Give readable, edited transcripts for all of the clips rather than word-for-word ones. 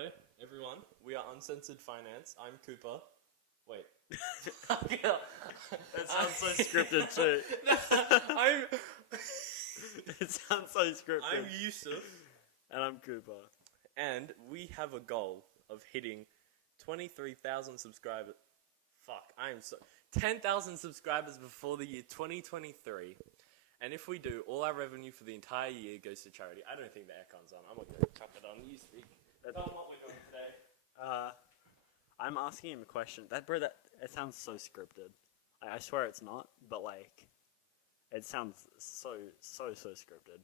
Hello, everyone. We are Uncensored Finance. I'm Cooper. Wait. That sounds so scripted too. I'm... It sounds so scripted. I'm Yusuf. And I'm Cooper. And we have a goal of hitting 23,000 subscribers. Fuck, I am so... 10,000 subscribers before the year 2023. And if we do, all our revenue for the entire year goes to charity. I don't think the aircon's on. I'm not going to chuck it on. You speak. Tell them what we're doing today. I'm asking him a question. It sounds so scripted. I swear it's not, but like, it sounds so scripted.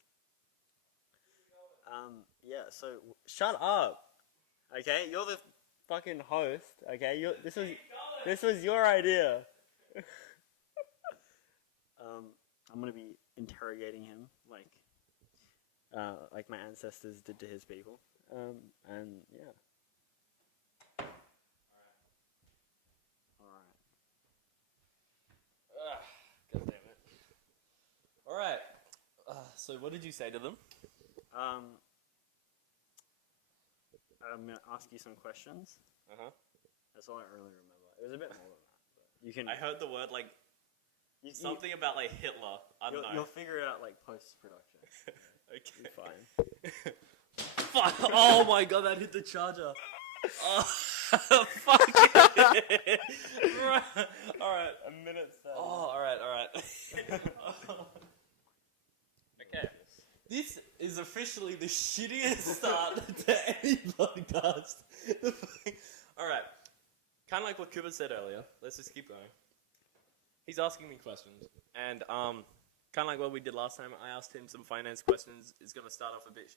Yeah. So shut up. Okay, you're the fucking host. Okay, this was your idea. I'm gonna be interrogating him like my ancestors did to his people. And yeah. God damn it. Alright. So what did you say to them? I'm gonna ask you some questions. Uh-huh. That's all I really remember. It was a bit more than that. But you can. I heard the word like something about like Hitler. I don't know. You'll figure it out like post-production. Okay. You're fine. Fuck! Oh my god, that hit the charger. Oh, fuck it. Right. Alright. A minute. Oh, alright. Okay. This is officially the shittiest start to any podcast. Alright. Kind of like what Cooper said earlier. Let's just keep going. He's asking me questions. And, kind of like what we did last time, I asked him some finance questions. It's going to start off a bit...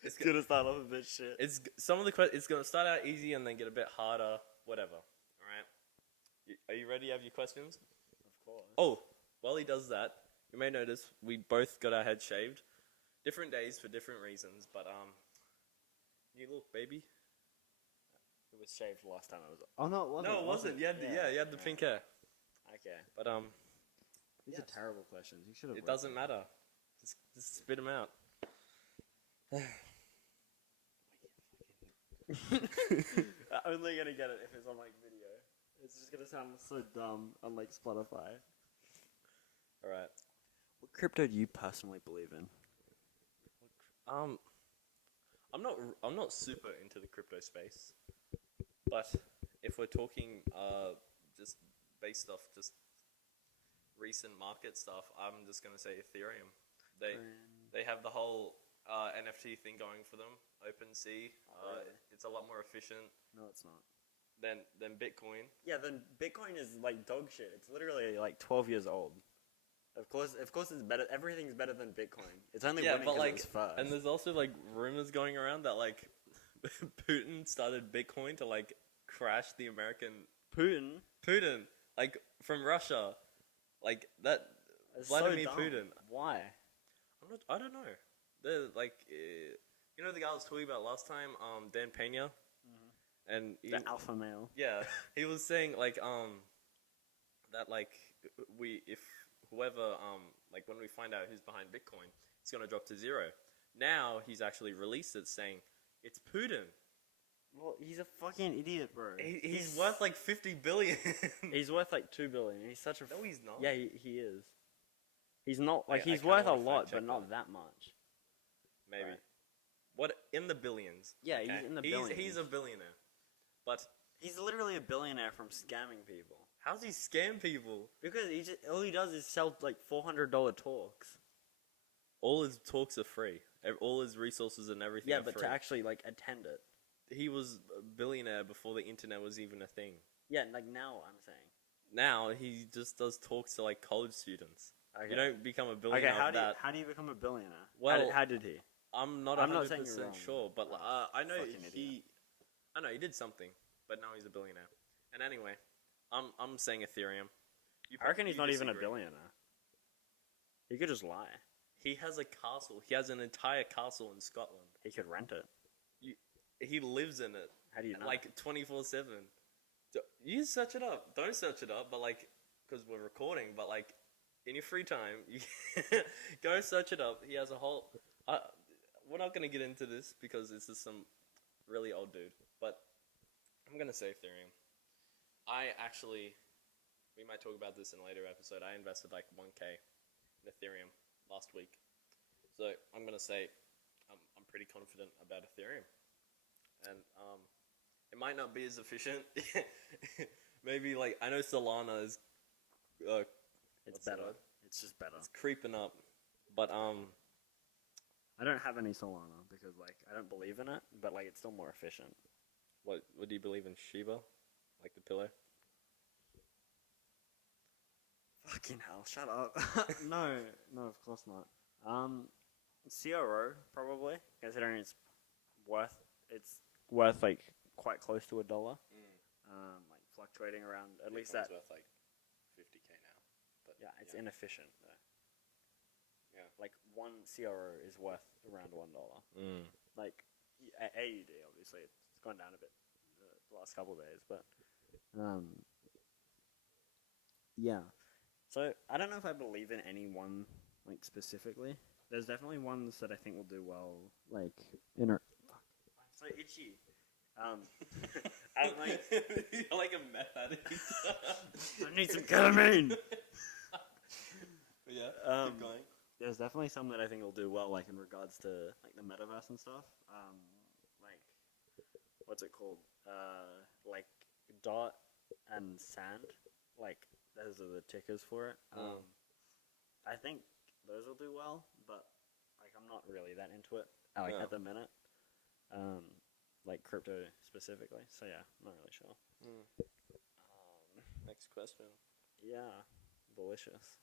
It's gonna start off a bit shit. It's gonna start out easy and then get a bit harder, whatever. Alright? Are you ready to have your questions? Of course. Oh, while he does that, you may notice we both got our heads shaved. Different days for different reasons, but you look, baby. It was shaved last time I was... Oh no, it wasn't. No, it wasn't. You had the pink hair. Okay. But These are terrible questions. You should have... It doesn't matter. Just spit them out. I'm only gonna get it if it's on like video. It's just gonna sound so dumb on like Spotify. Alright. What crypto do you personally believe in? I'm not super into the crypto space, but if we're talking just based off just recent market stuff, I'm just gonna say Ethereum. They have the whole NFT thing going for them. OpenSea. Really? It's a lot more efficient. No, it's not. Than Bitcoin. Yeah, then Bitcoin is like dog shit. It's literally like 12 years old. Of course, it's better. Everything's better than Bitcoin. It's only winning because it was first. And there's also like rumors going around that like Putin started Bitcoin to like crash the American Putin, like from Russia, like that. It's Vladimir so dumb. Putin. Why? I don't know. They're like, you know the guy I was talking about last time, Dan Pena, and The alpha male. Yeah, he was saying like that like if whoever like when we find out who's behind Bitcoin, it's gonna drop to zero. Now he's actually released it saying it's Putin. Well, he's a fucking idiot, bro. He's worth like 50 billion. He's worth like 2 billion. He's such a... No, he's not. Yeah, he is. He's not, like, I he's kinda worth a wanna lot, fact check but not that much. Maybe. Right. What, in the billions? Yeah, okay? he's in the billions. He's a billionaire. But he's literally a billionaire from scamming people. how's he scam people? Because all he does is sell, like, $400 talks. All his talks are free. All his resources and everything are but free. to actually, like, attend it. He was a billionaire before the internet was even a thing. Yeah, like, now, I'm saying. Now, he just does talks to, like, college students. Okay. You don't become a billionaire Okay, of that. how do you become a billionaire? Well, how did he? I'm not I'm 100% not saying you're wrong. sure, but I know Fucking idiot. he did something, but now he's a billionaire. And anyway, I'm saying Ethereum. I reckon he's not even a disagree. billionaire. He could just lie. He has a castle. He has an entire castle in Scotland. He could rent it. He lives in it. How do you know? Like 24/7. You search it up. Don't search it up, but like, because we're recording, but like, in your free time, you go search it up. He has a whole... we're not going to get into this because this is some really old dude, but I'm gonna say Ethereum. We might talk about this in a later episode. I invested like 1K in Ethereum last week, so I'm gonna say I'm pretty confident about Ethereum, and it might not be as efficient. Maybe like I know Solana is. It's better. It's just better. It's creeping up, but I don't have any Solana because like I don't believe in it, but like it's still more efficient. what do you believe in Shiba, like the pillow? Fucking hell! Shut up. No, of course not. CRO probably, considering it's worth like quite close to $1. Like fluctuating around at least that. Bitcoin's worth like 50K now. But Yeah, it's inefficient though. Yeah. Like one CRO is worth around $1. Like AUD, obviously, it's gone down a bit the last couple of days, but yeah. So I don't know if I believe in any one like specifically. There's definitely ones that I think will do well, like I'm so itchy. I'm like, You're like a meth addict. I need some ketamine. Yeah. Keep going. There's definitely some that I think will do well, like in regards to like the metaverse and stuff. Like what's it called? Like Dot and Sand. Like those are the tickers for it. I think those will do well, but like I'm not really that into it. Like at the minute. Like crypto specifically. So yeah, I'm not really sure. Next question. Yeah, delicious.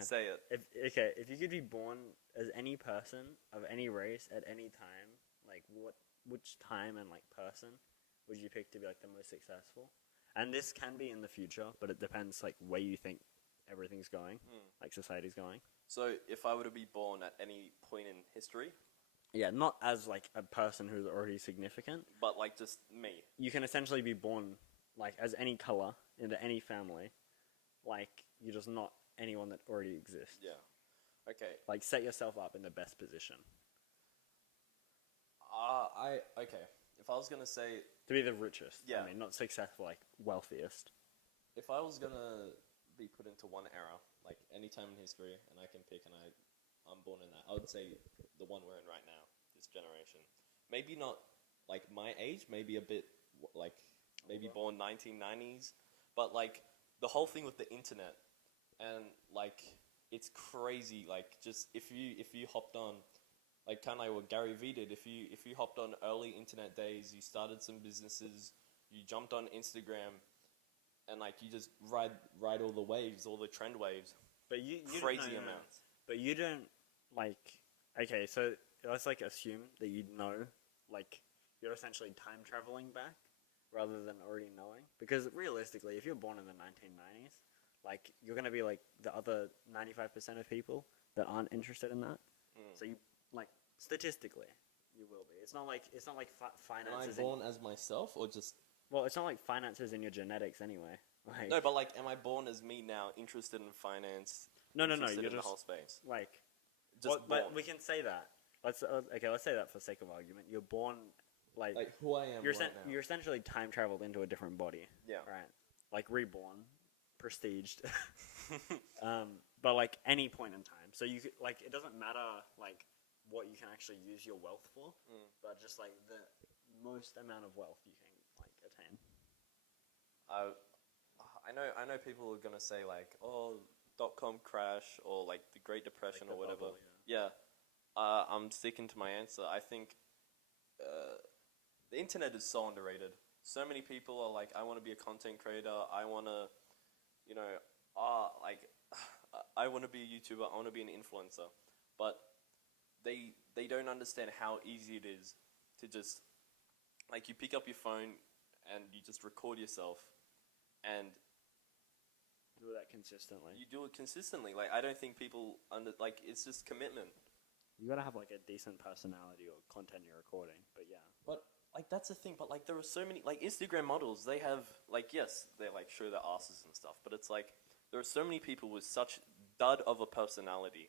Say it. If you could be born as any person of any race at any time, like which time and like person would you pick to be like the most successful? And this can be in the future, but it depends like where you think everything's going, like society's going. So if I were to be born at any point in history, yeah, not as like a person who's already significant, but like just me. You can essentially be born like as any color into any family, like you're just not anyone that already exists. Yeah. Okay. Like set yourself up in the best position. Okay. If I was gonna say to be the richest, yeah. I mean, not successful, like wealthiest. If I was gonna be put into one era, like any time in history, and I can pick, and I'm born in that, I would say the one we're in right now, this generation. Maybe not like my age, maybe a bit like maybe born 1990s, but like the whole thing with the internet, and like it's crazy. Like just if you hopped on. Like kind of like what Gary Vee did. If you hopped on early internet days, you started some businesses, you jumped on Instagram, and like you just ride all the waves, all the trend waves. But you crazy amounts. But you don't like. Okay, so let's like assume that you know, like you're essentially time traveling back rather than already knowing. Because realistically, if you're born in the 1990s, like you're gonna be like the other 95% of people that aren't interested in that. So you. Like statistically, you will be. It's not like finances. Am I born as myself or just? Well, it's not like finances in your genetics anyway. Like, no, but like, am I born as me now, interested in finance? No. You're in just the whole space. Like, just but we can say that. Let's say that for sake of argument. You're born like who I am. You're essentially time traveled into a different body. Yeah. Right. Like reborn, prestiged. But like any point in time. So you could, like it doesn't matter like. What you can actually use your wealth for, but just like the most amount of wealth you can like attain. I know people are gonna say like, oh, .com crash or like the Great Depression like or whatever. Bubble, yeah. I'm sticking to my answer. I think the internet is so underrated. So many people are like, I want to be a content creator. I want to, I want to be a YouTuber. I want to be an influencer, but they don't understand how easy it is to just, like, you pick up your phone and you just record yourself and do that consistently. You do it consistently. Like, I don't think people it's just commitment. You gotta have like a decent personality or content you're recording, but yeah. But like that's the thing. But like there are so many like Instagram models. They have like yes, they like show their asses and stuff. But it's like there are so many people with such dud of a personality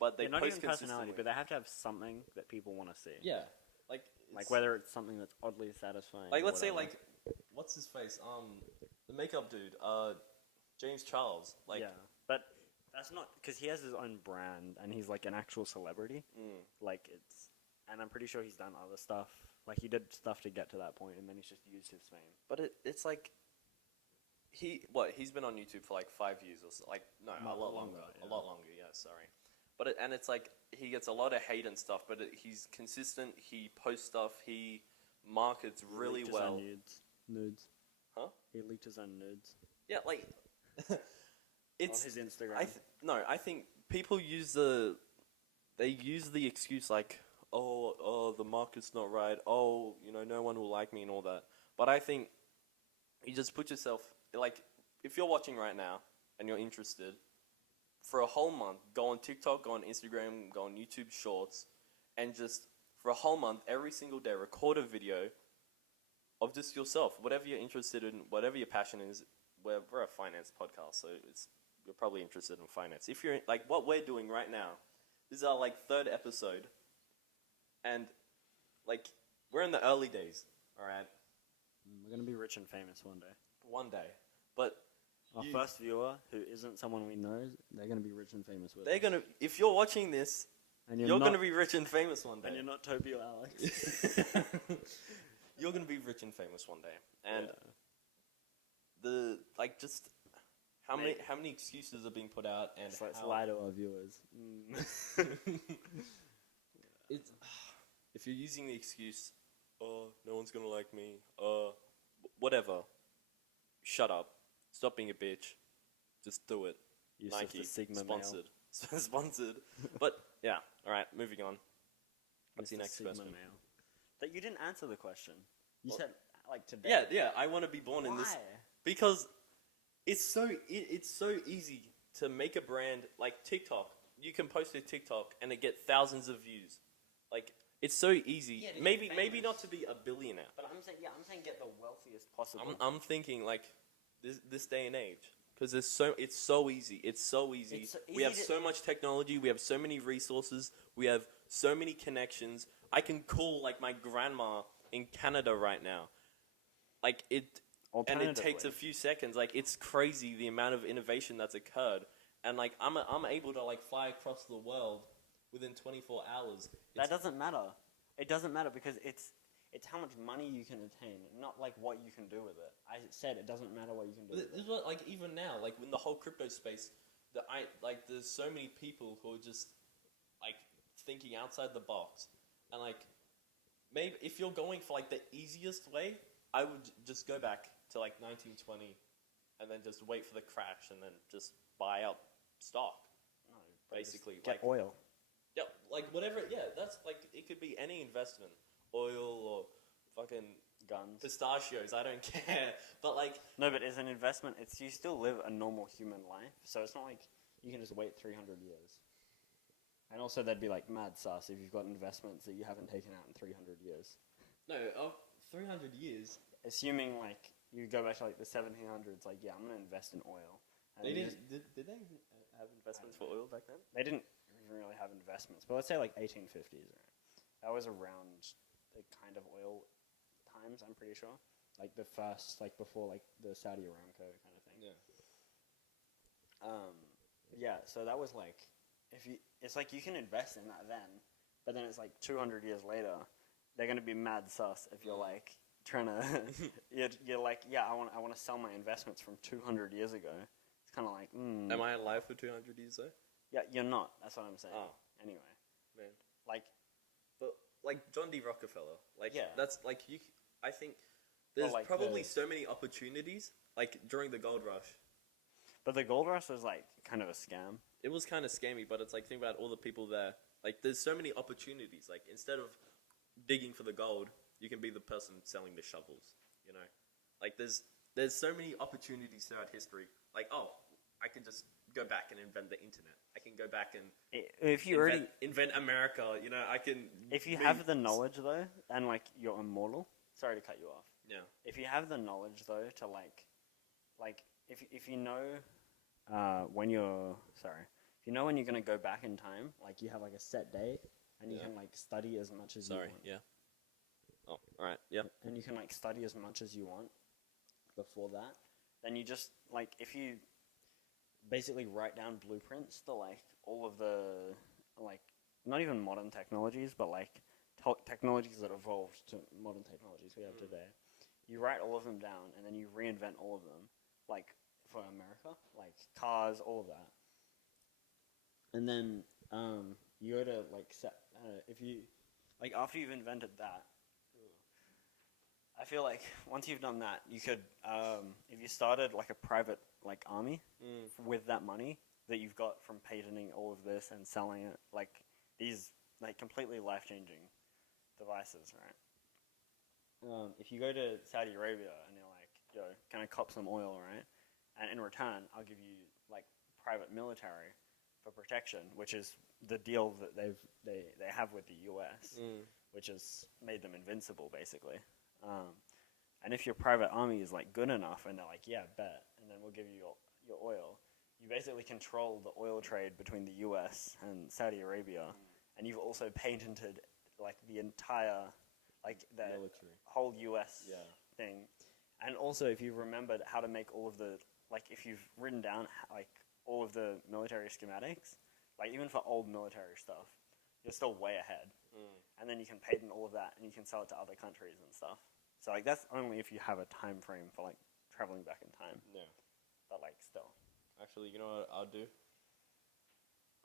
but they not post even personality, consistently. but they have to have something that people want to see. Yeah, like whether it's something that's oddly satisfying. Like or let's say whatever. what's his face? The makeup dude, James Charles. Like yeah, but that's not because he has his own brand and he's like an actual celebrity. Like and I'm pretty sure he's done other stuff. Like he did stuff to get to that point, and then he's just used his fame. But it's like he's been on YouTube for like 5 years or so. Like no, a lot longer. Yeah. A lot longer. Yeah, sorry. But it's like he gets a lot of hate and stuff, but he's consistent. He posts stuff. He markets really His well. own nudes. Huh? He leaked his own nudes. Yeah, like it's on his Instagram. I think people use the excuse like, oh, the market's not right. Oh, no one will like me and all that. But I think you just put yourself like, if you're watching right now and you're interested, for a whole month, go on TikTok, go on Instagram, go on YouTube Shorts, and just for a whole month, every single day, record a video of just yourself, whatever you're interested in, whatever your passion is. We're a finance podcast, so you're probably interested in finance. If you're like what we're doing right now, this is our like 3rd episode, and like we're in the early days. All right, We're gonna be rich and famous one day. one day, but Our first viewer, who isn't someone we know, they're gonna be rich and famous with. they're gonna. If you're watching this, and you're gonna be rich and famous one day. And you're not Toby or Alex. You're gonna be rich and famous one day, and how many excuses are being put out, and So let's lie to our viewers. It's if you're using the excuse, oh, no one's gonna like me, whatever. Shut up. Stop being a bitch. Just do it. Nike Sigma sponsored, sponsored. But yeah, all right. Moving on. What's the next question? Male. That you didn't answer the question. You said like today. Yeah. I want to be born in this because it's so easy to make a brand like TikTok. You can post a TikTok and it get thousands of views. Like it's so easy. Yeah, maybe not to be a billionaire. But I'm saying get the wealthiest possible. I'm thinking like this day and age because it's so easy. It's so easy. We have so much technology. We have so many resources. We have so many connections. I can call like my grandma in Canada right now. Like it, and it takes a few seconds. Like it's crazy the amount of innovation that's occurred. And like I'm able to like fly across the world within 24 hours. That doesn't matter. It doesn't matter because it's how much money you can attain, not like what you can do with it. I said it doesn't matter what you can do with it. This is what, like even now, like in the whole crypto space, there's so many people who are just like thinking outside the box, and like maybe if you're going for like the easiest way, I would just go back to like 1920, and then just wait for the crash, and then just buy up stock. No, basically, get oil. Yeah, like whatever. Yeah, that's like it could be any investment, oil or fucking Guns. pistachios. I don't care. But like No, but as an investment, you still live a normal human life, so it's not like you can just wait 300 years. And also, that'd be like mad sus if you've got investments that you haven't taken out in 300 years. no, 300 years. Assuming like you go back to like the 1700s, like I'm gonna invest in oil. And They you didn't. Did they even have investments for oil back then? They didn't even really have investments, but let's say like 1850s. Right? That was around the kind of oil times. I'm pretty sure, like the first, like before, like the Saudi Aramco kind of thing. Yeah. Yeah. So that was like, it's like you can invest in that then, but then it's like 200 years later, they're gonna be mad sus if you're like trying to, you're like, I want to sell my investments from 200 years ago. It's kind of like, Am I alive for 200 years though? Yeah, you're not. That's what I'm saying. Oh. Anyway, Man. like. But like John D. Rockefeller, like that's like I think there's like probably so many opportunities like during the gold rush. But the gold rush was like kind of a scam. It was kind of scammy, but it's like think about all the people there. Like there's so many opportunities. Like instead of digging for the gold, you can be the person selling the shovels. You know, like there's so many opportunities throughout history. Like I can just go back and invent the internet. I can go back and if you invent America, you know, I can. If you have the knowledge though, and like you're immortal. Sorry to cut you off. Yeah. If you have the knowledge though to like if you know if you know when you're gonna go back in time, like you have like a set day, and you Yeah. can like study as much as you Sorry. want. Yeah. Oh, all right. Yep. And you can like study as much as you want before that. Then you just like if you basically write down blueprints to like all of the like not even modern technologies, but like technologies that evolved to modern technologies we have today. You write all of them down, and then you reinvent all of them, like for America, like cars, all of that. And then you go to like if you like after you've invented that. I feel like once you've done that, you could, if you started like a private like army with that money that you've got from patenting all of this and selling it, like these like completely life-changing devices, right? If you go to Saudi Arabia and you're like, yo, can I cop some oil, right? And in return, I'll give you like private military for protection, which is the deal that they have with the US, which has made them invincible, basically. And if your private army is like good enough, and they're like, yeah, bet, and then we'll give you your oil, you basically control the oil trade between the U.S. and Saudi Arabia, and you've also patented like the entire like the Military. whole U.S. thing. And also, if you've remembered how to make all of the like, if you've written down like all of the military schematics, like even for old military stuff, you're still way ahead. And then you can patent all of that, and you can sell it to other countries and stuff. So like that's only if you have a time frame for like traveling back in time. Yeah. But like still. Actually, you know what I'd do?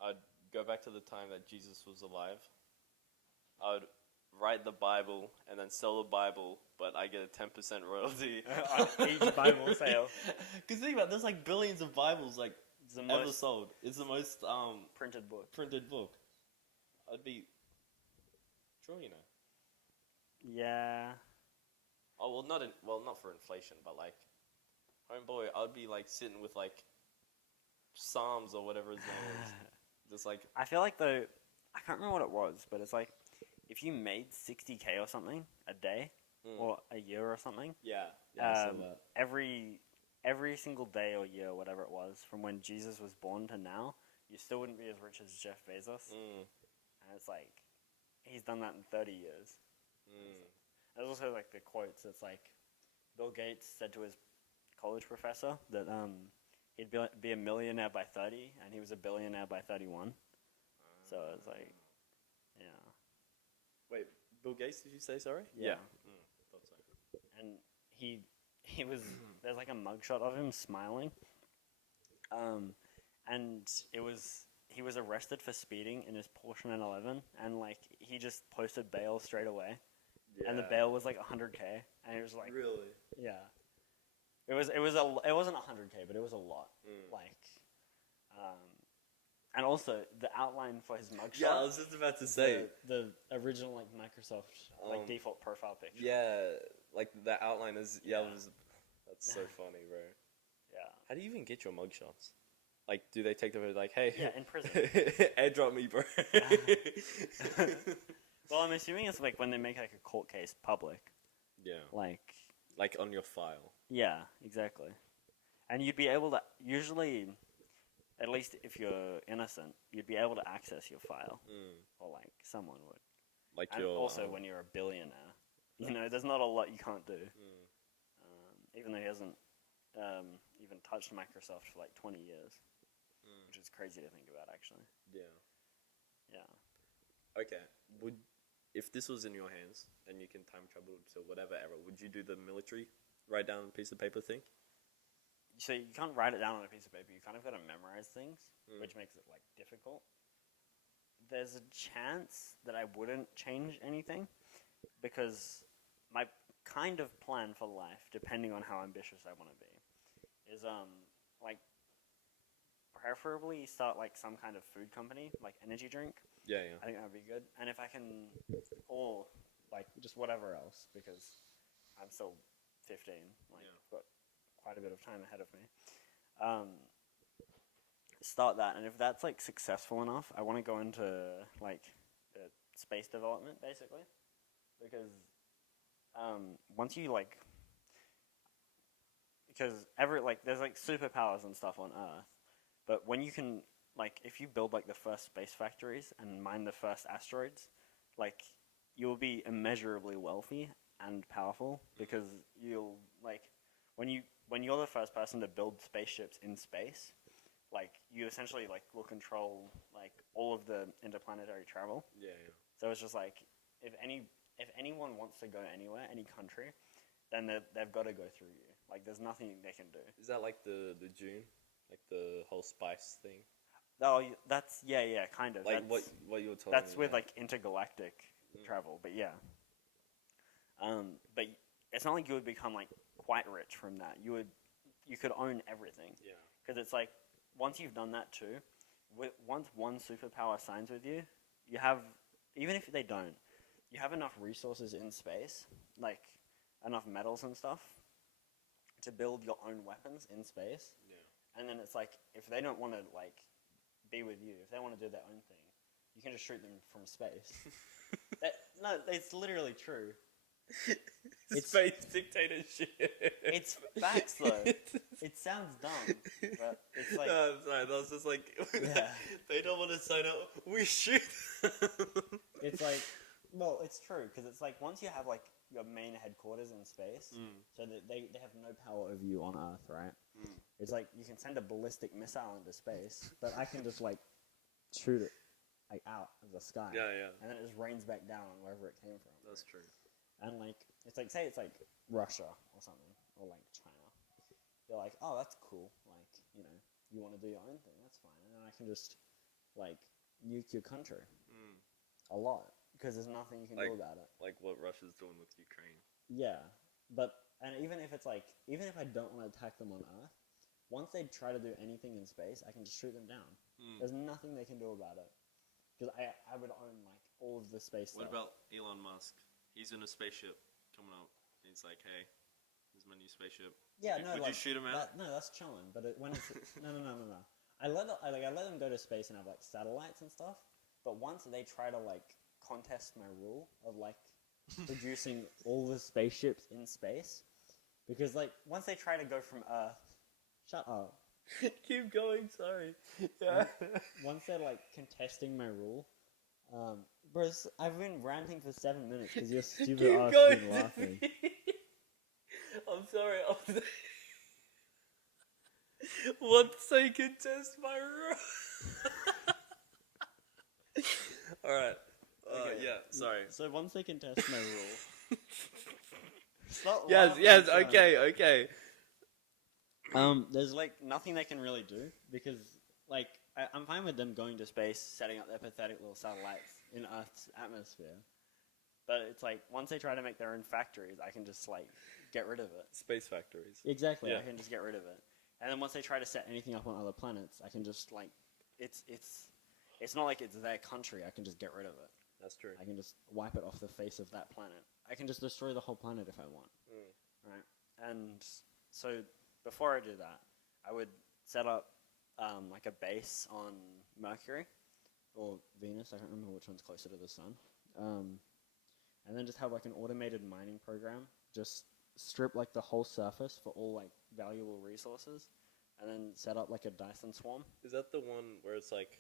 I'd go back to the time that Jesus was alive. I'd write the Bible and then sell the Bible, but I get a 10% royalty on each Bible sale. Because think about it, there's like billions of Bibles like It's the ever most sold. It's the most printed book. I'd be trillionaire. Yeah. Oh well, not for inflation, but like, homeboy, I'd be like sitting with like Psalms or whatever his name is, just like. I feel like though, I can't remember what it was, but it's like if you made 60K or something a day or a year or something. Yeah. I saw that. Every single day or year, whatever it was, from when Jesus was born to now, you still wouldn't be as rich as Jeff Bezos. And it's like, he's done that in 30 years. There's also like the quotes. It's like Bill Gates said to his college professor that he'd be a millionaire by 30, and he was a billionaire by 31. So it's like, yeah. Wait, Bill Gates? Did you say sorry? Yeah. Thought so. And he was there's like a mugshot of him smiling. And he was arrested for speeding in his Porsche 911, and like he just posted bail straight away. Yeah. And the bail was like 100K, and it was like really, yeah. It wasn't 100K, but it was a lot. Like, and also the outline for his mugshot. Yeah, I was just about to say the original like Microsoft like default profile picture. Yeah, like the outline is that's so funny, bro. Yeah. How do you even get your mugshots? Like, do they take the like, hey, yeah, in prison, airdrop me, bro? Well, I'm assuming it's like when they make like a court case public. Yeah. Like on your file. Yeah, exactly. And you'd be able to usually, at least if you're innocent, you'd be able to access your file, or like someone would. Like and also when you're a billionaire, you know, there's not a lot you can't do. Even though he hasn't even touched Microsoft for like 20 years, which is crazy to think about, actually. Yeah. Yeah. Okay. If this was in your hands and you can time travel to whatever era, would you do the military write down a piece of paper thing? So you can't write it down on a piece of paper. You kind of got to memorize things, which makes it like difficult. There's a chance that I wouldn't change anything because my kind of plan for life, depending on how ambitious I want to be, is like preferably start like some kind of food company, like energy drink. Yeah. I think that would be good. And if I can, or like just whatever else, because I'm still 15, like I've got quite a bit of time ahead of me. Start that, and if that's like successful enough, I want to go into like space development, basically, because once you like, because there's like superpowers and stuff on Earth, but when you can like if you build like the first space factories and mine the first asteroids, like you'll be immeasurably wealthy and powerful because you'll like when you're the first person to build spaceships in space, like you essentially like will control like all of the interplanetary travel. Yeah. So it's just like if anyone wants to go anywhere, any country, then they've got to go through you. Like there's nothing they can do. Is that like the Dune, like the whole spice thing? Oh, that's yeah, kind of. Like what you were talking. That's with about. like intergalactic travel, but yeah. But it's not like you would become like quite rich from that. You could own everything. Yeah. Because it's like once you've done that too, once one superpower signs with you, you have even if they don't, you have enough resources in space, like enough metals and stuff, to build your own weapons in space. Yeah. And then it's like if they don't want to like be with you, if they want to do their own thing, you can just shoot them from space. No, it's literally true. It's space dictatorship. It's facts though. It sounds dumb, but it's like. No, I'm sorry. That was just like. Yeah. They don't want to sign up. We shoot. It's like, well, it's true because it's like once you have like your main headquarters in space, so that they have no power over you on Earth, right? It's like you can send a ballistic missile into space, but I can just like shoot it like out of the sky. Yeah. And then it just rains back down on wherever it came from. That's true. And like it's like say it's like Russia or something or like China. You're like, oh, that's cool. Like you want to do your own thing, that's fine. And then I can just like nuke your country a lot because there's nothing you can do about it. Like what Russia's doing with Ukraine. Yeah, but and even if it's like even if I don't want to attack them on Earth, once they try to do anything in space, I can just shoot them down. There's nothing they can do about it because I would own like all of the space stuff. What about Elon Musk? He's in a spaceship coming up. He's like, hey, here's my new spaceship. Yeah, Would you shoot him out? No, that's chilling. But when it's no. I let them go to space and have like satellites and stuff. But once they try to like contest my rule of like producing all the spaceships in space, because like once they try to go from Earth, shut up. Keep going. Sorry. Yeah. Once they're like contesting my rule, Bruce, I've been ranting for 7 minutes because your stupid ass has been laughing. I'm sorry. Once they contest my rule. Alright. Okay. Yeah, sorry. So once they contest my rule. Stop Yes, laughing, okay. There's like nothing they can really do because like I'm fine with them going to space, setting up their pathetic little satellites in Earth's atmosphere. But it's like once they try to make their own factories, I can just like get rid of it. Space factories. Exactly, Yeah. I can just get rid of it. And then once they try to set anything up on other planets, I can just like it's not like it's their country. I can just get rid of it. That's true. I can just wipe it off the face of that planet. I can just destroy the whole planet if I want. Right? And so before I do that, I would set up like a base on Mercury or Venus. I can't remember which one's closer to the sun. And then just have like an automated mining program. Just strip like the whole surface for all like valuable resources, and then set up like a Dyson swarm. Is that the one where it's like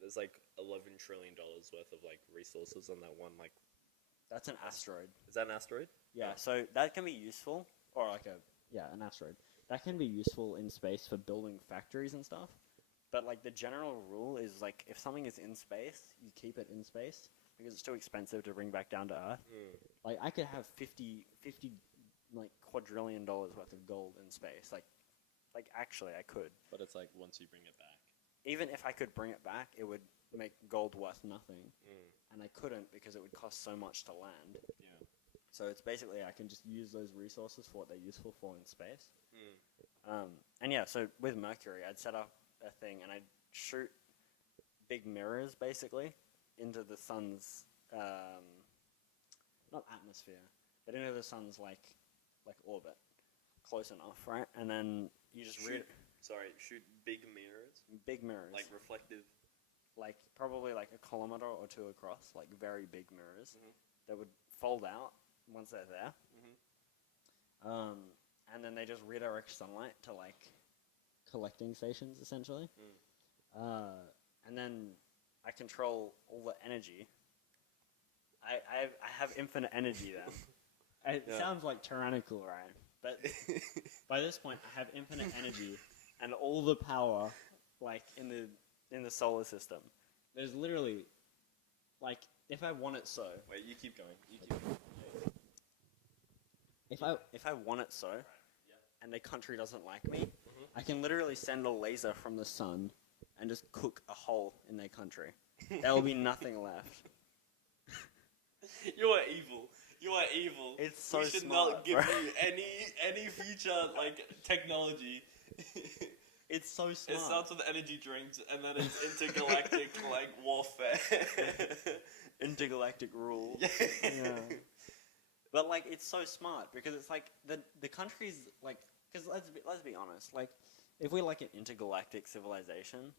there's like $11 trillion worth of like resources on that one like? That's an asteroid. Is that an asteroid? Yeah, so that can be useful, or like an asteroid. That can be useful in space for building factories and stuff. But like the general rule is like if something is in space, you keep it in space because it's too expensive to bring back down to Earth. Like I could have 50 like quadrillion dollars worth of gold in space. Like actually I could. But it's like once you bring it back. Even if I could bring it back, it would make gold worth nothing. And I couldn't because it would cost so much to land. Yeah. So it's basically I can just use those resources for what they're useful for in space. And yeah, so with Mercury, I'd set up a thing and I'd shoot big mirrors basically into the sun's not atmosphere, but into the sun's like orbit, close enough, right? And then you just shoot big mirrors. Big mirrors, like reflective. Like probably like a kilometer or two across, like very big mirrors that would fold out once they're there. And then they just redirect sunlight to like collecting stations essentially. And then I control all the energy. I have infinite energy then. It sounds like tyrannical, right? But by this point, I have infinite energy and all the power, like in the solar system. There's literally, like, if I want it so. Wait, you keep going. You keep going. If I want it so, and the country doesn't like me, I can literally send a laser from the sun and just cook a hole in their country. There will be nothing left. You are evil. You are evil. It's so we should smart, not give bro. you any future like technology. It's so smart. It starts with energy drinks and then it's intergalactic like warfare. Intergalactic Rule. Yeah. But like, it's so smart because it's like the countries like, because let's be honest, like, if we're like an intergalactic civilization,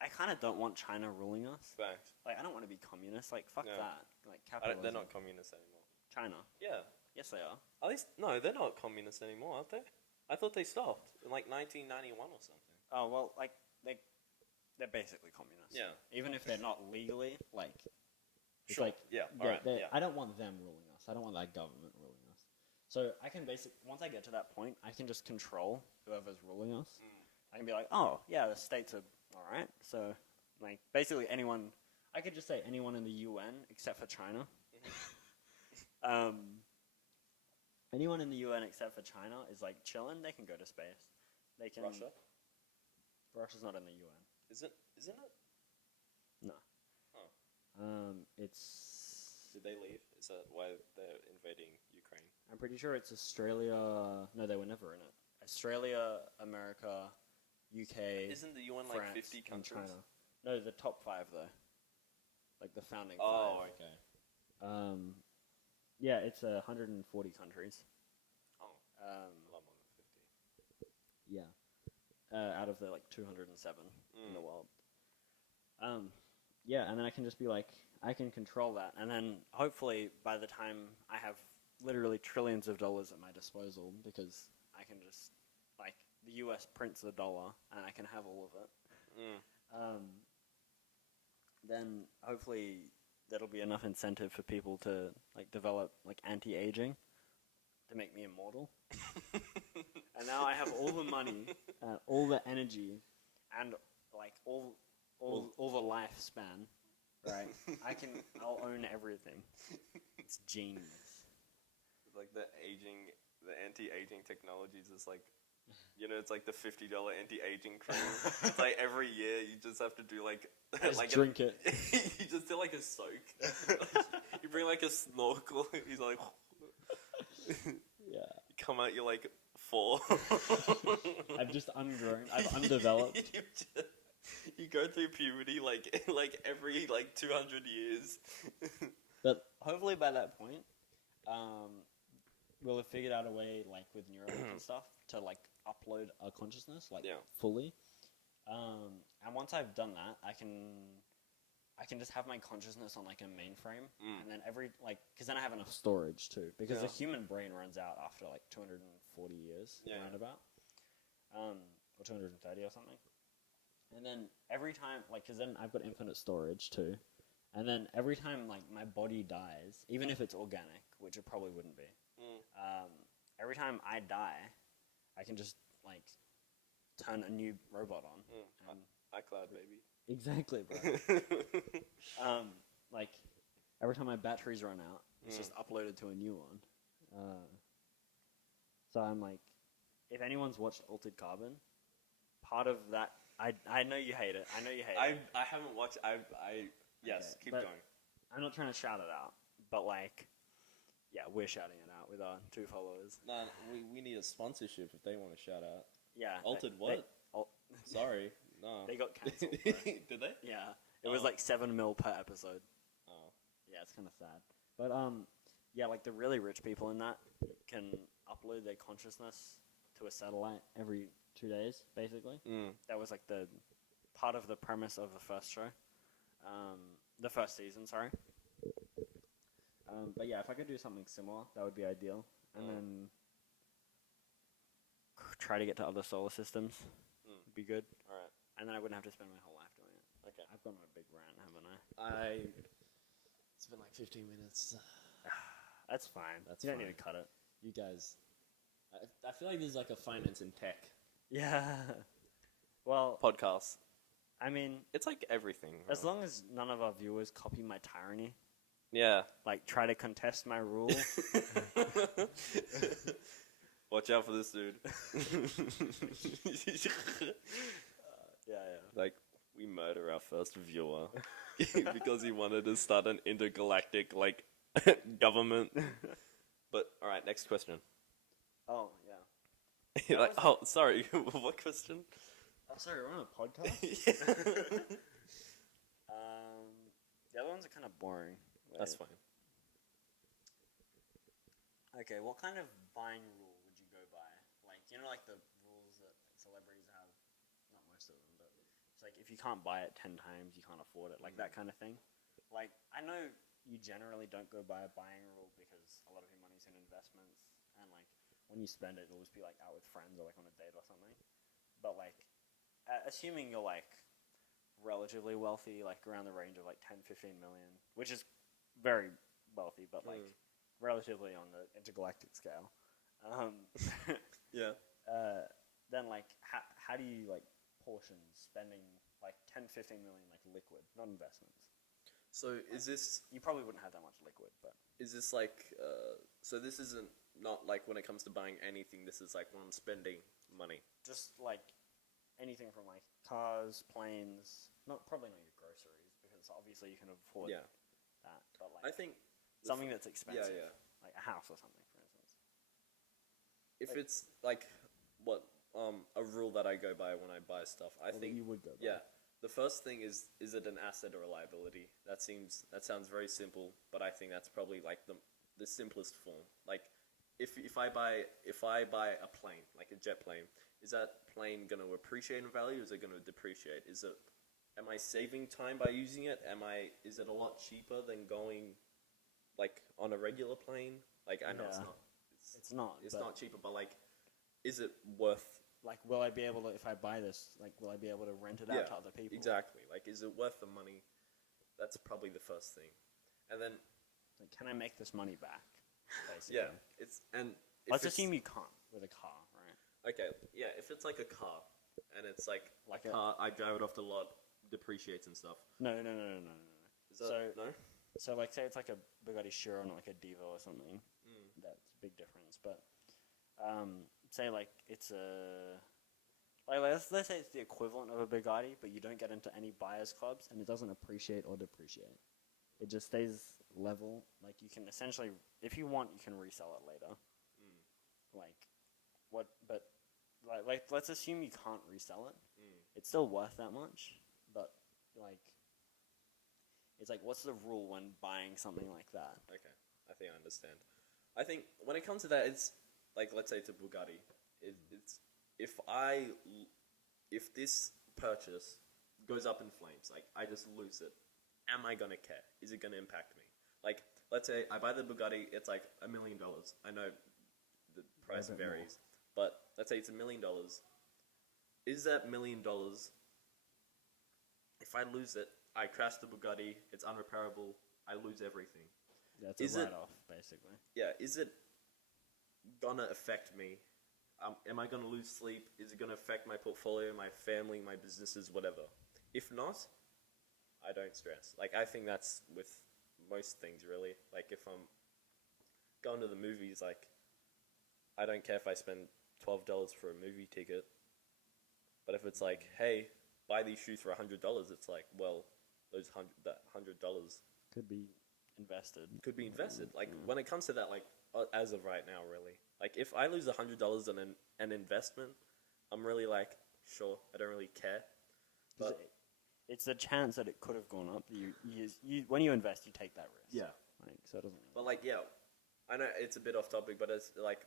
I kind of don't want China ruling us. Fact. Like, I don't want to be communist. Like, fuck that. Like, capitalism. They're not communists anymore. China. Yeah. Yes, they are. At least no, they're not communists anymore, aren't they? I thought they stopped in like 1991 or something. Oh well, like they're basically communists. Yeah. Even if they're not legally, like, it's Sure. like Alright. Yeah. I don't want them ruling us. I don't want that government ruling us. So I can once I get to that point, I can just control whoever's ruling us. I can be like, oh yeah, the states are all right. So like basically anyone, I could just say anyone in the UN except for China. Anyone in the UN except for China is like chilling. They can go to space. They can. Russia's not in the UN. Isn't it? No. Oh. It's. Did they leave? Is that why they're invading Ukraine? I'm pretty sure it's Australia. No, they were never in it. Australia, America, UK. Isn't the UN France, like 50 countries? and China. No, the top 5 though. Like the founding 5. Oh, okay. Yeah, it's 140 countries. Oh. A lot more than 50. Yeah. Out of the like 207 in the world. Yeah, and then I can just be like, I can control that, and then hopefully by the time I have literally trillions of dollars at my disposal, because I can just, like, the US prints a dollar and I can have all of it. Then hopefully that'll be enough incentive for people to like develop like anti-aging to make me immortal. And now I have all the money, all the energy, and like all the lifespan. Right? I'll own everything. It's genius. Like the anti-aging technologies is like, it's like the $50 anti-aging cream. It's like every year you just have to do like drink it. You just do like a soak. You bring like a snorkel. He's like, yeah. You come out, you're like 4. I've just ungrown. I've undeveloped. You go through puberty like every 200 years. But hopefully by that point, we'll have figured out a way, like with Neuralink and stuff, to like upload our consciousness fully. And once I've done that, I can just have my consciousness on like a mainframe, and then because then I have enough storage too, because the human brain runs out after like 240 years, roundabout, or 230 or something. And then every time, because then I've got infinite storage too, and then every time like my body dies, even if it's organic, which it probably wouldn't be, every time I die, I can just like turn a new robot on. iCloud, baby. Exactly, bro. Like every time my batteries run out, it's just uploaded to a new one. So I'm like, if anyone's watched Altered Carbon, part of that, I know you hate it. I know you hate it. I haven't watched. Yes, Okay, keep but going. I'm not trying to shout it out, but like, yeah, we're shouting it out with our 2 followers. Nah, we need a sponsorship if they want to shout out. Yeah. Altered what? Sorry, no. They got cancelled. Bro. Did they? Yeah. It was like 7 mil per episode. Oh. Yeah, it's kind of sad. But yeah, like the really rich people in that can upload their consciousness to a satellite every 2 days, basically. That was like the part of the premise of the first show. The first season, sorry. But yeah, if I could do something similar, that would be ideal. And then try to get to other solar systems. Would be good. Alright. And then I wouldn't have to spend my whole life I've gone on a big rant, haven't I? It's been like 15 minutes. That's fine. That's you don't fine. need to cut it. You guys, I feel like this is like a finance and tech Yeah. Well, podcast. I mean, It's like everything. as long as none of our viewers copy my tyranny, Yeah. like try to contest my rule. Watch out for this dude. Yeah. Like, we murder our first viewer because he wanted to start an intergalactic, like, government. But, alright, next question. Oh, yeah. You're like, oh, sorry, what question? Oh, sorry, we're on a podcast? Yeah. The other ones are kind of boring. That's fine. Okay, what kind of buying rule would you go by? Like, you know, like the rules that celebrities have? Not most of them, but it's like if you can't buy it 10 times, you can't afford it. Like that kind of thing. Like, I know you generally don't go by a buying rule because a lot of your money's in investments. And, like, when you spend it, it'll just be, like, out with friends or, like, on a date or something. But, like, assuming you're, like, relatively wealthy, like, around the range of, like, 10, 15 million, which is very wealthy, but, like, relatively on the intergalactic scale. Yeah. Then, like, how do you, like, portion spending, like, 10, 15 million, like, liquid, not investments? So, is this... You probably wouldn't have that much liquid, but... Is this like... so this isn't not like when it comes to buying anything, this is like when I'm spending money. Just, like, anything from, like, cars, planes... Probably not your groceries, because obviously you can afford that. But, like... I think... something that's expensive. Yeah. Like a house or something, for instance. If it's like what a rule that I go by when I buy stuff, I think you would go by. Yeah, the first thing is it an asset or a liability? That sounds very simple, but I think that's probably like the simplest form. Like if I buy a plane, like a jet plane, is that plane going to appreciate in value? Or is it going to depreciate? Am I saving time by using it? Is it a lot cheaper than going like on a regular plane? Like I know it's not. It's not. It's not cheaper, but like, is it worth? Like, will I be able to, if I buy this, like, will I be able to rent it out to other people? Exactly. Like, is it worth the money? That's probably the first thing, and then. Like, can I make this money back? Basically. Yeah. Let's assume you can't with a car, right? Okay. Yeah. If it's like a car, and it's like a car, I drive it off the lot, depreciates and stuff. No. Is that, no? So, like, say it's like a Bugatti Chiron or like a Divo or something. That's a big difference. But, say, like, it's a... Like, let's say it's the equivalent of a Bugatti, but you don't get into any buyers clubs, and it doesn't appreciate or depreciate. It just stays level. Like, you can essentially... If you want, you can resell it later. Like, what... But, like, let's assume you can't resell it. It's still worth that much, but, like... It's like, what's the rule when buying something like that? Okay, I think I understand. I think when it comes to that, it's like, let's say it's a Bugatti. It's if this purchase goes up in flames, like I just lose it, am I gonna care? Is it gonna impact me? Like, let's say I buy the Bugatti, it's like $1 million. I know the price varies, but let's say it's $1 million. Is that $1 million? If I lose it, I crash the Bugatti, it's unrepairable, I lose everything. Yeah, it's a write-off, basically. Yeah, is it gonna affect me? Am I gonna lose sleep? Is it gonna affect my portfolio, my family, my businesses, whatever? If not, I don't stress. Like, I think that's with most things, really. Like, if I'm going to the movies, like, I don't care if I spend $12 for a movie ticket. But if it's like, hey, buy these shoes for $100, it's like, well, that $100 could be invested. Like, when it comes to that, like, as of right now, really. Like, if I lose $100 on an investment, I'm really like, sure, I don't really care. But it's a chance that it could have gone up. You when you invest, you take that risk. Yeah. Like, so it doesn't. But like, yeah, I know it's a bit off topic, but it's like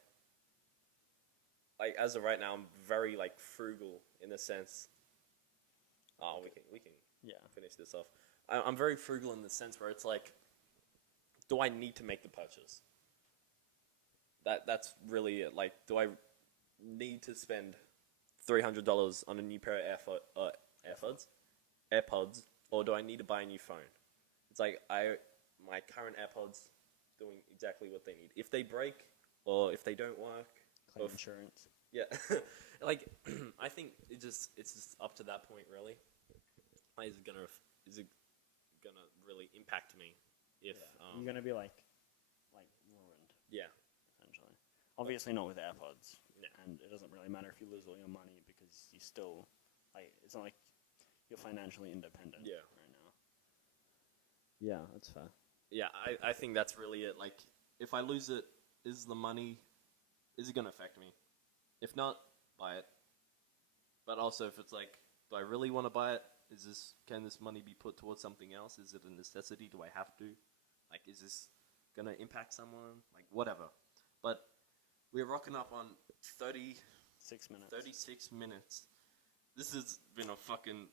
as of right now, I'm very like frugal in the sense. Oh, we can finish this off. I'm very frugal in the sense where it's like, do I need to make the purchase? That's really it. Like, do I need to spend $300 on a new pair of AirPods, or do I need to buy a new phone? It's like my current AirPods doing exactly what they need. If they break or if they don't work, Claim insurance. yeah, like I think it's just up to that point really. Like, is it gonna really impact me if you're gonna be like ruined. Yeah. Essentially. Obviously not with AirPods. Yeah. And it doesn't really matter if you lose all your money because you still it's not like you're financially independent right now. Yeah, that's fair. Yeah, I think that's really it. Like, if I lose it, is it gonna affect me? If not, buy it. But also, if it's like, do I really want to buy it? Can this money be put towards something else? Is it a necessity? Do I have to? Like, is this gonna impact someone? Like, whatever. But we're rocking up on 36 minutes. 36 minutes. This has been a fucking...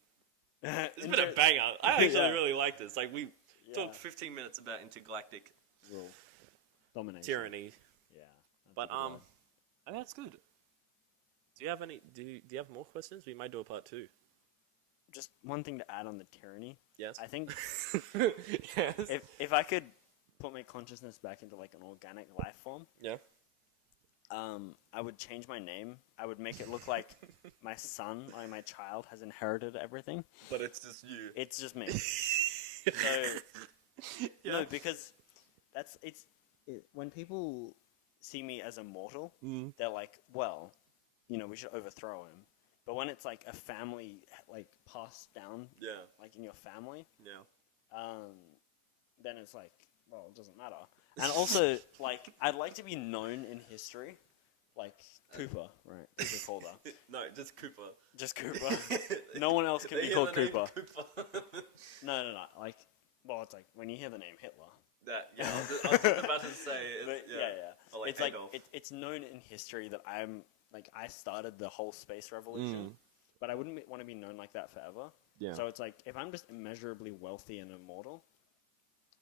It's been a banger. I actually really like this. Like, we talked 15 minutes about intergalactic rule. Domination. Tyranny. Yeah. But, I mean, that's good. Do you have any... Do you have more questions? We might do a part 2. Just one thing to add on the tyranny. Yes. I think yes. if I could put my consciousness back into like an organic life form, I would change my name. I would make it look like my son, like my child, has inherited everything. But it's just you. It's just me. So no, because when people see me as a mortal, they're like, well, we should overthrow him. But when it's like a family, like passed down, like in your family, then it's like, well, it doesn't matter. And also, like, I'd like to be known in history, like Cooper, right? Cooper Calder. No, just Cooper. Just Cooper. No one else can be called Cooper. No. Like, well, it's like when you hear the name Hitler. I was about to say. Yeah. Or like it's like it's known in history that I started the whole space revolution, but I wouldn't want to be known like that forever. Yeah. So it's like, if I'm just immeasurably wealthy and immortal,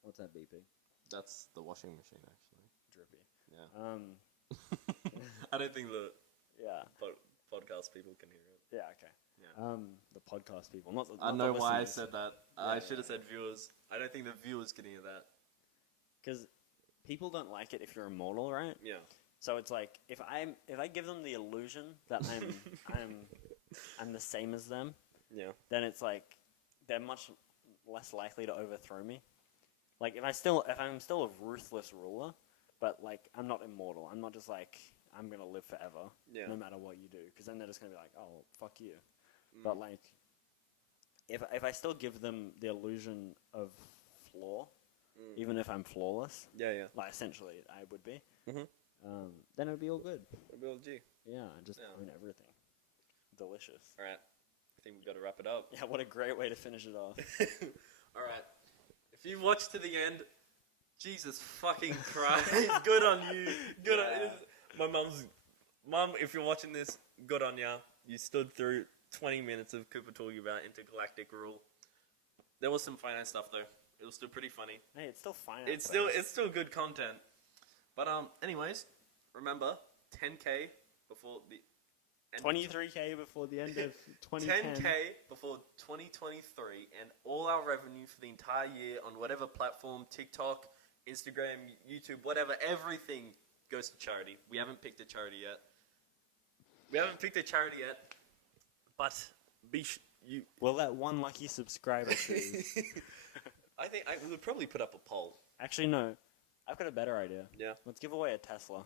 what's that beeping? That's the washing machine, actually. Drippy. Yeah. I don't think the podcast people can hear it. Yeah. Okay. Yeah. The podcast people, not the. I know the why I listeners. said that. I should have said viewers. I don't think the viewers can hear that. Because people don't like it if you're immortal, right? Yeah. So it's like, if I give them the illusion that I'm the same as them, then it's like they're much less likely to overthrow me. Like, if I'm still a ruthless ruler, but like I'm not immortal. I'm not just like, I'm gonna live forever, no matter what you do. Because then they're just gonna be like, oh, fuck you. But like, if I still give them the illusion of flaw, even if I'm flawless, like essentially I would be. Then it would be all good. It would be all G. Yeah, just own everything. Delicious. All right. I think we've got to wrap it up. Yeah, what a great way to finish it off. All right. If you watched to the end, Jesus fucking Christ. Good on you. Good on you. My mum, if you're watching this, good on ya. You stood through 20 minutes of Cooper talking about Intergalactic Rule. There was some finance stuff, though. It was still pretty funny. Hey, it's still finance. It's still good content. But anyways, remember 10K before the end 23K before the end of 2010. 10K before 2023, and all our revenue for the entire year on whatever platform, TikTok, Instagram, YouTube, whatever, everything goes to charity. We haven't picked a charity yet. But Well, that one lucky subscriber choose. I think we would probably put up a poll. Actually, no. I've got a better idea. Yeah. Let's give away a Tesla.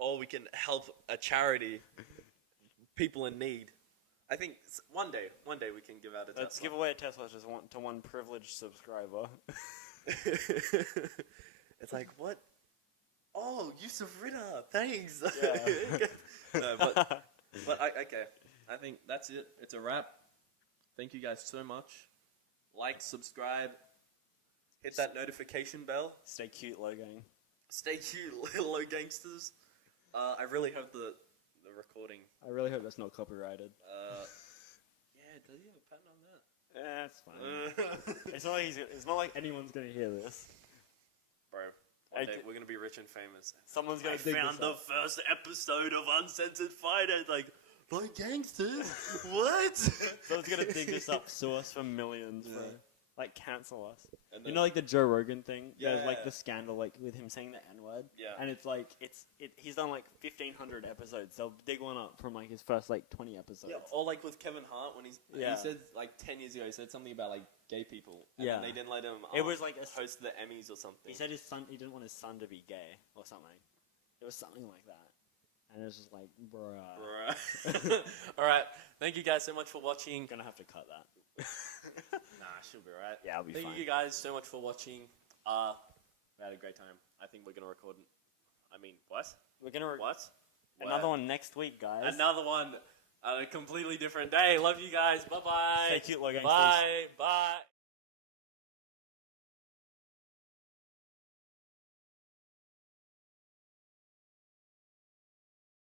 Or we can help a charity, people in need. I think one day we can give out a Tesla. Let's give away a Tesla to one privileged subscriber. It's like, what? Oh, Yusuf Ritter, thanks. Yeah. No, but okay. I think that's it. It's a wrap. Thank you guys so much. Like, subscribe. Hit that notification bell. Stay cute, low gang. Stay cute, little low gangsters. I really hope the recording. I really hope that's not copyrighted. Yeah, does he have a patent on that? Yeah, it's fine. It's not like anyone's gonna hear this, bro. One day we're gonna be rich and famous. Someone's gonna found the first episode of Uncensored Fighter. Like, like gangsters. What? So it's gonna dig this up, sue us for millions, bro. Like, cancel us. And You know, like the Joe Rogan thing? There's like Yeah. the scandal, like with him saying the N-word. Yeah. And it's like, he's done like 1,500 episodes. They'll dig one up from like his first like 20 episodes. Yeah, or like with Kevin Hart when he Yeah. said like 10 years ago he said something about like gay people. And Yeah. then they didn't let him. It was like host the Emmys or something. he said his son, he didn't want his son to be gay or something. It was something like that. And it was just like, bruh. Bruh. All right. Thank you guys so much for watching. Gonna have to cut that. Nah, she'll be right. Yeah, I'll be Thank fine. you guys so much for watching. We had a great time. I think we're gonna record. What? We're gonna What? another one next week, guys. Another one on a completely different day. Love you guys. Bye bye. Stay cute, Logan. Bye. Bye.